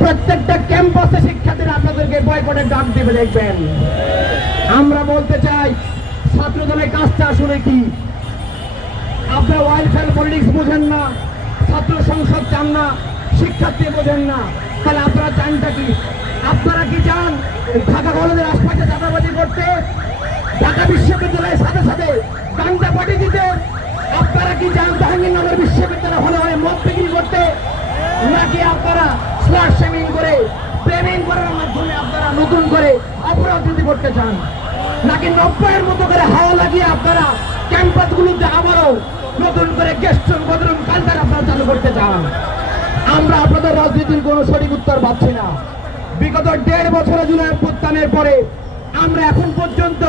প্রত্যেকটা ক্যাম্পাসে শিক্ষার্থীরা আপনাদেরকে বয়কটের ডাক দেবে দেখবেন। আমরা বলতে চাই ছাত্র দলের কাজটা আসলে কি? আপনারা ওয়েলফেয়ার পলিটিক্স বোঝেন না, ছাত্র সংসদ চান না, শিক্ষার্থী বোঝেন না, তাহলে আপনারা চানটা কি? আপনারা কি চান ঢাকা কলেজের আশপাশে চাঁদাবাজি করতে, ঢাকা বিশ্ববিদ্যালয়ের সাথে সাথে গান্দা পাটি দিতে? আপনারা কি চান জাহাঙ্গীরনগর বিশ্ববিদ্যালয় হলে হলে মদ বিক্রি করতে? নাকি আপনারা স্লাশ শেমিং করে প্রেমিং করার মাধ্যমে আপনারা নতুন করে অপরাধী করতে চান? নাকি 90-এর মতো করে হাওয়া লাগিয়ে আপনারা ক্যাম্পাসগুলোতে আবারও নতুন করে গেস্ট বদরুম কালচার আপনারা চালু করতে চান? আমরা আপনাদের রাজনীতির কোনো সঠিক উত্তর পাচ্ছি না। বিগত 1.5 বছরে জুলাই অভ্যুত্থানের পরে আমরা এখন পর্যন্ত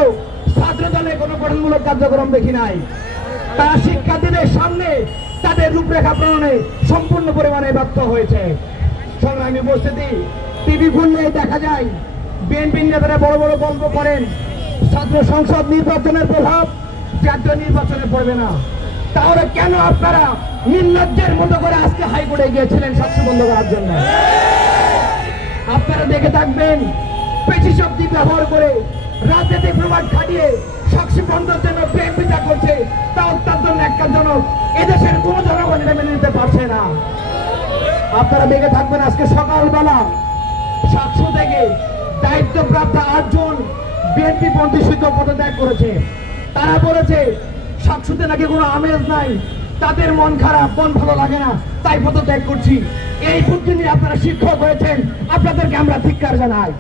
ছাত্র দলে কোনো গঠনমূলক কার্যক্রম দেখি নাই। তারা শিক্ষার্থীদের সামনে তাদের রূপরেখা প্রণয়নে সম্পূর্ণ পরিমাণে ব্যর্থ হয়েছে। সংগ্রামী উপস্থিতি, টিভি খুললে দেখা যায় বিএনপি নেতারা বড় বড় গল্প করেন ছাত্র সংসদ নির্বাচনের প্রভাব জাতীয় নির্বাচনে পড়বে না। তাহলে কেন আপনারা নির্লজ্জের মতো করে আজকে হাইকোর্টে গিয়েছিলেন স্বাস্থ্য বন্ধ করার জন্য? আপনারা দেখে থাকবেন পেশি শক্তি ব্যবহার করে রাজনীতি প্রভাব খাটিয়ে সাক্ষী বন্ধের জন্য বিএনপি যা করছে তা অত্যন্ত ন্যাক্কারজনক। এদেশের কোনো জনগণ এটা মেনে নিতে পারছে না। আপনারা দেখে থাকবেন আজকে সকালবেলা 700 থেকে দায়িত্বপ্রাপ্ত 8 জন বিএনপি পন্থী শিক্ষক পদত্যাগ করেছে। তারা বলেছে সাতশোতে নাকি কোনো আমেজ নাই, তাদের মন খারাপ, মন ভালো লাগে না, তাই পদত্যাগ করছি। এই বুদ্ধি নিয়ে আপনারা শিক্ষক হয়েছেন, আপনাদেরকে আমরা ধিক্কার জানাই।